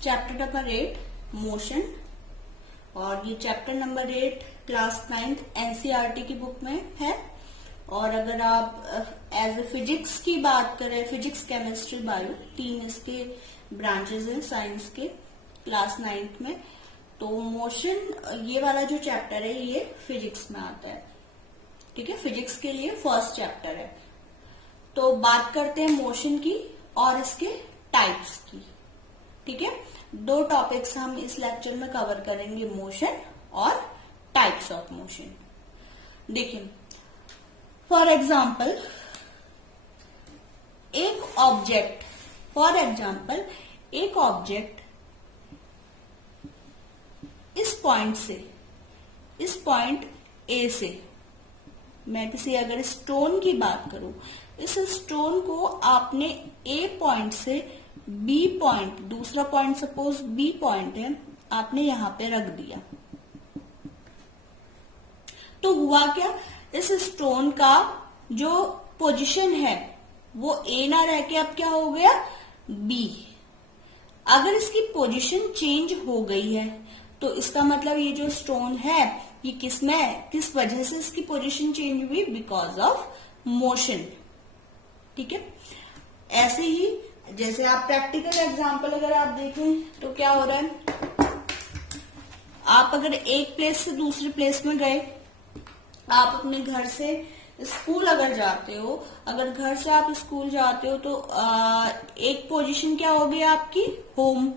Chapter number 8 motion, और ये chapter number 8 class 9th NCERT की बुक में है। और अगर आप एज ए फिजिक्स की बात करें, फिजिक्स केमिस्ट्री बायो, 3 इसके ब्रांचेस हैं साइंस के क्लास 9th में, तो मोशन ये वाला जो चैप्टर है ये फिजिक्स में आता है। ठीक है, फिजिक्स के लिए फर्स्ट चैप्टर है। तो बात करते हैं मोशन की और इसके टाइप्स की। ठीक है, 2 टॉपिक्स हम इस लेक्चर में कवर करेंगे, मोशन और टाइप्स ऑफ मोशन। देखिए, फॉर एग्जाम्पल एक ऑब्जेक्ट इस पॉइंट से, इस पॉइंट ए से, मैं किसी अगर स्टोन की बात करूं, इस स्टोन को आपने ए पॉइंट से बी पॉइंट, दूसरा पॉइंट सपोज बी पॉइंट है, आपने यहां पे रख दिया, तो हुआ क्या, इस स्टोन का जो पोजीशन है वो ए ना रह के अब क्या हो गया, बी। अगर इसकी पोजीशन चेंज हो गई है तो इसका मतलब ये जो स्टोन है ये किस वजह से इसकी पोजीशन चेंज हुई, बिकॉज ऑफ मोशन। ठीक है, ऐसे ही जैसे आप प्रैक्टिकल एग्जांपल अगर आप देखें तो क्या हो रहा है, आप अगर एक प्लेस से दूसरी प्लेस में गए, आप अपने घर से स्कूल अगर जाते हो, अगर घर से आप स्कूल जाते हो तो एक पोजीशन क्या हो गई आपकी, होम।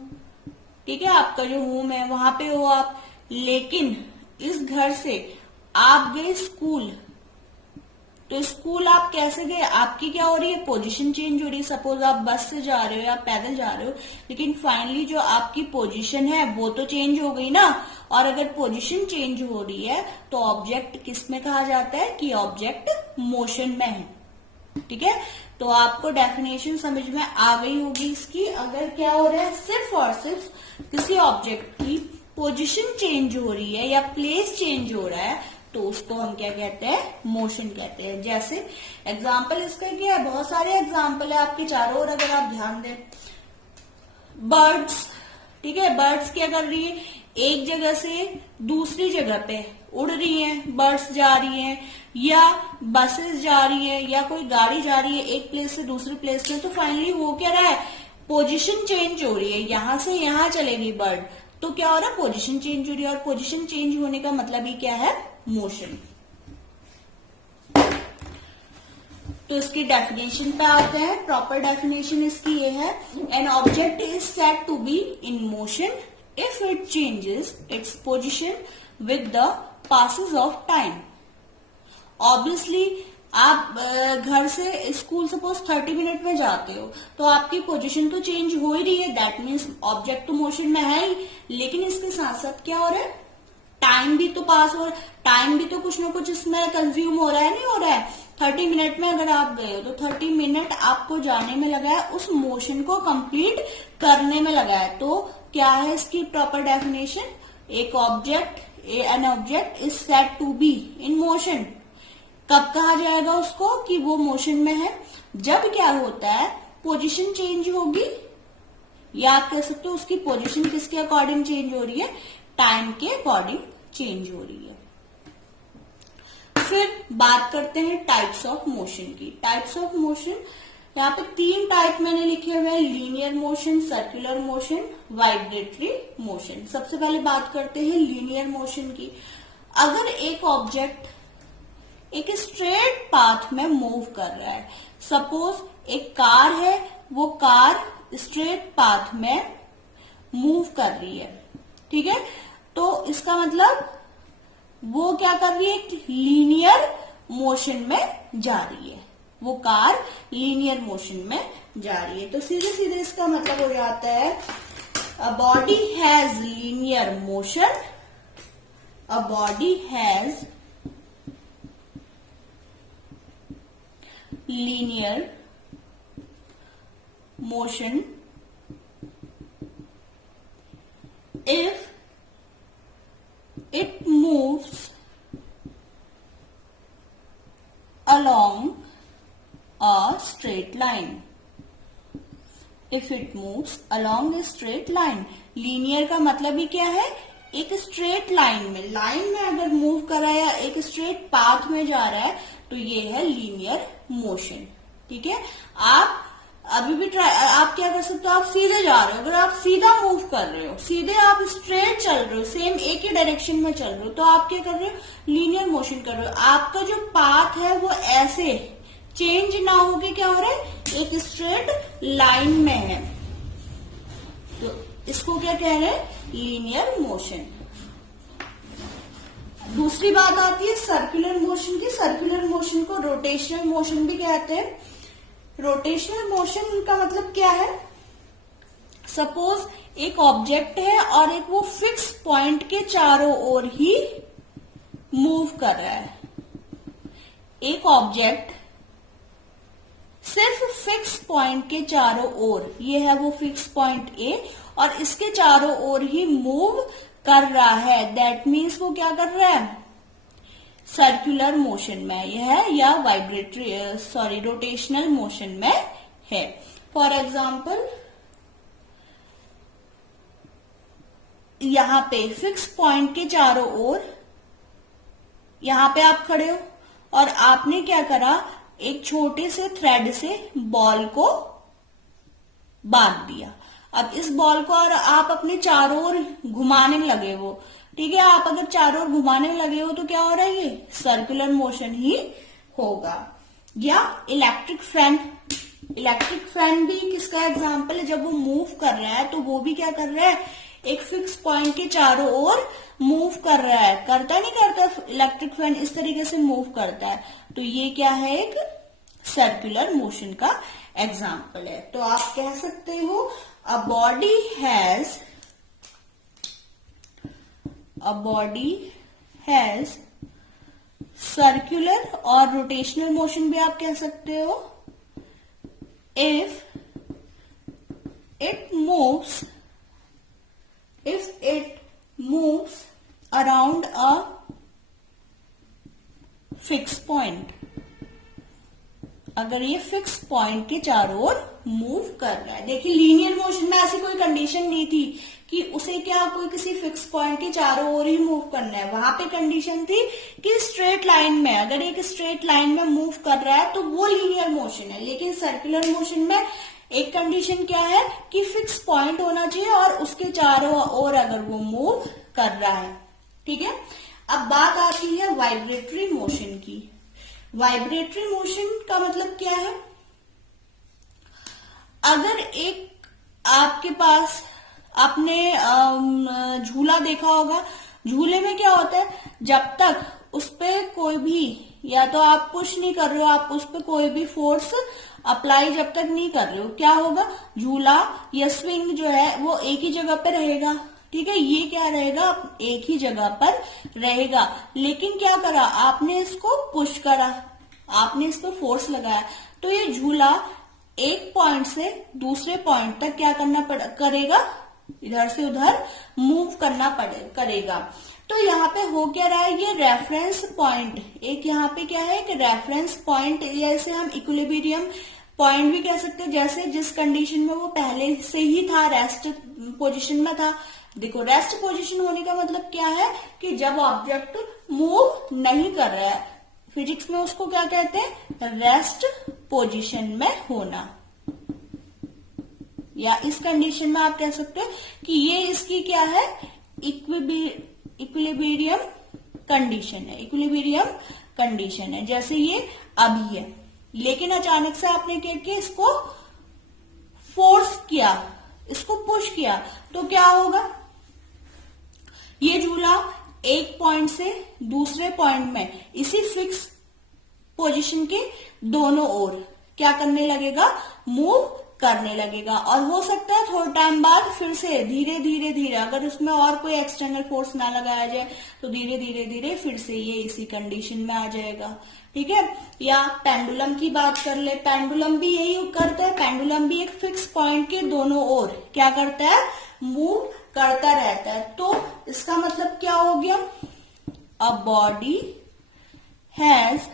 ठीक है, आपका जो होम है वहां पे हो आप, लेकिन इस घर से आप गए स्कूल, तो स्कूल आप कैसे गए, आपकी क्या हो रही है, पोजीशन चेंज हो रही है। सपोज आप बस से जा रहे हो या पैदल जा रहे हो, लेकिन फाइनली जो आपकी पोजीशन है वो तो चेंज हो गई ना। और अगर पोजीशन चेंज हो रही है तो ऑब्जेक्ट किस में कहा जाता है कि ऑब्जेक्ट मोशन में है। ठीक है, तो आपको डेफिनेशन समझ में आ गई होगी इसकी। अगर क्या हो रहा है, सिर्फ और सिर्फ किसी ऑब्जेक्ट की पोजीशन चेंज हो रही है या प्लेस चेंज हो रहा है तो उसको हम क्या कहते हैं, मोशन कहते हैं। जैसे एग्जाम्पल इसका क्या है, बहुत सारे एग्जाम्पल है आपके चारों ओर, अगर आप ध्यान दें, बर्ड्स। ठीक है, बर्ड्स क्या कर रही है, एक जगह से दूसरी जगह पे उड़ रही हैं, बर्ड्स जा रही हैं, या बसेस जा रही है, या कोई गाड़ी जा रही है एक प्लेस से दूसरी प्लेस में, तो फाइनली हो क्या रहा है, पोजीशन चेंज हो रही है, यहां से यहां चलेगी बर्ड, तो क्या हो रहा है, पोजीशन चेंज हो रही है। और पोजीशन चेंज होने का मतलब ही क्या है, मोशन। तो इसकी डेफिनेशन पे आते हैं। प्रॉपर डेफिनेशन इसकी ये है, an object is said to be in motion if it changes its position with the passes of time. Obviously आप घर से स्कूल सपोज 30 मिनट में जाते हो तो आपकी पोजीशन तो चेंज हो ही रही है, दैट मीन्स ऑब्जेक्ट तो मोशन में है ही, लेकिन इसके साथ साथ क्या हो रहा है, टाइम भी तो पास हो रहा है, टाइम भी तो कुछ ना कुछ इसमें कंज्यूम हो रहा है, नहीं हो रहा है। 30 मिनट में अगर आप गए हो तो 30 मिनट आपको जाने में लगा है, उस मोशन को कंप्लीट करने में लगा है। तो क्या है इसकी प्रॉपर डेफिनेशन, एक object, an object is said to be in motion. कब कहा जाएगा उसको कि वो मोशन में है, जब क्या होता है, पोजीशन चेंज होगी, या आप कह सकते हो उसकी पोजीशन किसके अकॉर्डिंग चेंज हो रही है, टाइम के अकॉर्डिंग चेंज हो रही है। फिर बात करते हैं टाइप्स ऑफ मोशन की। टाइप्स ऑफ मोशन, यहाँ पे 3 टाइप मैंने लिखे हुए हैं, linear motion, circular motion, vibratory motion. सबसे पहले बात करते हैं लीनियर मोशन की। अगर एक ऑब्जेक्ट एक स्ट्रेट पाथ में मूव कर रहा है, सपोज एक कार है, वो कार स्ट्रेट पाथ में मूव कर रही है, ठीक है, तो इसका मतलब वो क्या कर रही है, एक लीनियर मोशन में जा रही है, वो कार लीनियर मोशन में जा रही है। तो सीधे सीधे इसका मतलब हो जाता है, a body has linear motion, a body has linear motion if it moves along a straight line। If it moves along a straight line. Linear का मतलब ही क्या है, एक स्ट्रेट लाइन में अगर मूव कर रहा है या एक स्ट्रेट पाथ में जा रहा है तो ये है लीनियर मोशन। ठीक है, आप अभी भी आप क्या कर सकते हो, आप सीधे जा रहे हो, अगर आप सीधा मूव कर रहे हो, सीधे आप स्ट्रेट चल रहे हो, सेम एक ही डायरेक्शन में चल रहे हो, तो आप क्या कर रहे हो, लीनियर मोशन कर रहे हो। आपका जो पाथ है वो ऐसे चेंज ना होके क्या हो रहा है, एक स्ट्रेट लाइन में है, तो इसको क्या कह रहे हैं, लीनियर मोशन। दूसरी बात आती है सर्कुलर मोशन की। सर्कुलर मोशन को रोटेशनल मोशन भी कहते हैं। रोटेशनल मोशन का मतलब क्या है, सपोज एक ऑब्जेक्ट है और एक वो फिक्स पॉइंट के चारों ओर ही मूव कर रहा है। एक ऑब्जेक्ट सिर्फ फिक्स पॉइंट के चारों ओर, ये है वो फिक्स पॉइंट ए, और इसके चारों ओर ही मूव कर रहा है, दैट मीन्स वो क्या कर रहा है, सर्कुलर मोशन में यह है, या रोटेशनल मोशन में है। फॉर एग्जाम्पल यहां पे फिक्स पॉइंट के चारों ओर, यहां पे आप खड़े हो और आपने क्या करा, एक छोटे से थ्रेड से बॉल को बांध दिया। अब इस बॉल को और आप अपने चारों ओर घुमाने लगे हो, ठीक है, आप अगर चारों ओर घुमाने लगे हो तो क्या हो रहा है, ये सर्कुलर मोशन ही होगा। या इलेक्ट्रिक फैन, इलेक्ट्रिक फैन भी किसका एग्जाम्पल है, जब वो मूव कर रहा है तो वो भी क्या कर रहा है, एक फिक्स पॉइंट के चारों ओर मूव कर रहा है, करता नहीं करता, इलेक्ट्रिक फैन इस तरीके से मूव करता है, तो ये क्या है, एक सर्कुलर मोशन का एग्जाम्पल है। तो आप कह सकते हो अ बॉडी हैज सर्कुलर, और रोटेशनल मोशन भी आप कह सकते हो, if it moves around a fixed point, अगर ये फिक्स पॉइंट के चारों ओर मूव कर रहा है। देखिए लीनियर मोशन में ऐसी कोई कंडीशन नहीं थी कि उसे क्या कोई किसी फिक्स पॉइंट के चारों ओर ही मूव करना है, वहां पे कंडीशन थी कि स्ट्रेट लाइन में, अगर एक स्ट्रेट लाइन में मूव कर रहा है तो वो लीनियर मोशन है। लेकिन सर्कुलर मोशन में एक कंडीशन क्या है कि फिक्स पॉइंट होना चाहिए और उसके चारों ओर अगर वो मूव कर रहा है। ठीक है, अब बात आती है वाइब्रेटरी मोशन की। वाइब्रेटरी मोशन का मतलब क्या है, अगर एक आपके पास, आपने झूला देखा होगा, झूले में क्या होता है, जब तक उस पे कोई भी, या तो आप पुश नहीं कर रहे हो, आप उस पे कोई भी फोर्स अप्लाई जब तक नहीं कर रहे हो, क्या होगा, झूला या स्विंग जो है वो एक ही जगह पे रहेगा। ठीक है, ये क्या रहेगा, एक ही जगह पर रहेगा। लेकिन क्या करा आपने, इसको पुश करा, आपने इस पर फोर्स लगाया, तो ये झूला एक पॉइंट से दूसरे पॉइंट तक क्या करेगा, इधर से उधर मूव करेगा। तो यहाँ पे हो क्या रहा है, ये रेफरेंस पॉइंट, एक यहाँ पे क्या है, एक रेफरेंस पॉइंट, जैसे हम इक्विलिब्रियम पॉइंट भी कह सकते हैं, जैसे जिस कंडीशन में वो पहले से ही था, रेस्ट पोजीशन में था। देखो रेस्ट पोजीशन होने का मतलब क्या है कि जब ऑब्जेक्ट मूव नहीं कर रहा है, फिजिक्स में उसको क्या कहते हैं, रेस्ट पोजीशन में होना। या इस कंडीशन में आप कह सकते हो कि ये इसकी क्या है, इक्विलिब्रियम कंडीशन है, इक्विलिब्रियम कंडीशन है, जैसे ये अभी है। लेकिन अचानक से आपने क्या किया, इसको फोर्स किया, इसको पुश किया, तो क्या होगा, ये झूला एक पॉइंट से दूसरे पॉइंट में इसी फिक्स पोजीशन के दोनों ओर क्या करने लगेगा, मूव करने लगेगा। और हो सकता है थोड़ा टाइम बाद फिर से धीरे धीरे, अगर उसमें और कोई एक्सटर्नल फोर्स ना लगाया जाए तो धीरे धीरे फिर से ये इसी कंडीशन में आ जाएगा। ठीक है, या पेंडुलम की बात कर ले, पेंडुलम भी यही करता है, पेंडुलम भी एक फिक्स पॉइंट के दोनों ओर क्या करता है, मूव करता रहता है। तो इसका मतलब क्या हो गया, a body has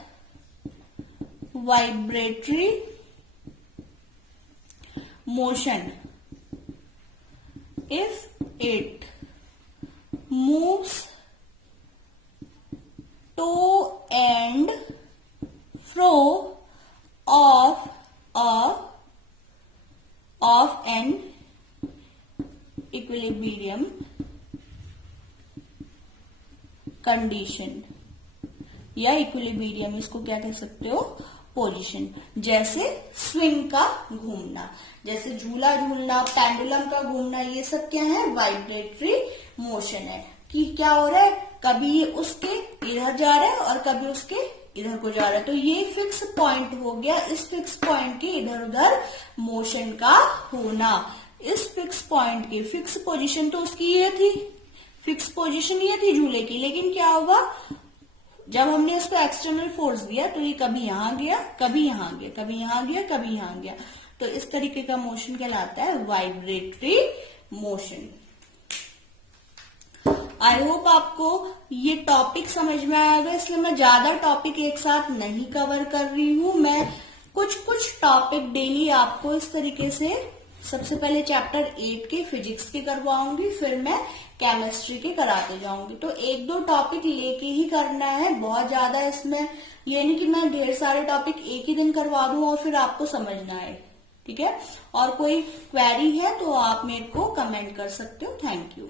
motion, if it moves to and fro of an equilibrium condition या इक्विलिब्रियम, इसको क्या कह सकते हो, पोजीशन। जैसे स्विंग का घूमना, जैसे झूला झूलना, पेंडुलम का घूमना, ये सब क्या है, वाइब्रेटरी मोशन है। कि क्या हो रहा है, कभी ये उसके इधर जा रहा है और कभी उसके इधर को जा रहा है, तो ये फिक्स पॉइंट हो गया। इस फिक्स पॉइंट के इधर उधर मोशन का होना, इस फिक्स पॉइंट की फिक्स पोजीशन तो उसकी ये थी, फिक्स पोजीशन ये थी झूले की, लेकिन क्या होगा, जब हमने इसको एक्सटर्नल फोर्स दिया तो ये कभी यहां गया, कभी यहां गया, कभी यहां गया, कभी यहां गया, तो इस तरीके का मोशन कहलाता है वाइब्रेटरी मोशन। आई होप आपको ये टॉपिक समझ में आएगा, इसलिए मैं ज्यादा टॉपिक एक साथ नहीं कवर कर रही हूं। मैं कुछ कुछ टॉपिक डेली आपको इस तरीके से, सबसे पहले चैप्टर 8 के फिजिक्स के करवाऊंगी, फिर मैं केमिस्ट्री के कराते जाऊंगी। तो एक दो टॉपिक लेके ही करना है, बहुत ज्यादा इसमें ये नहीं कि मैं ढेर सारे टॉपिक एक ही दिन करवा दूं और फिर आपको समझना है, ठीक है। और कोई क्वेरी है तो आप मेरे को कमेंट कर सकते हो। Thank you.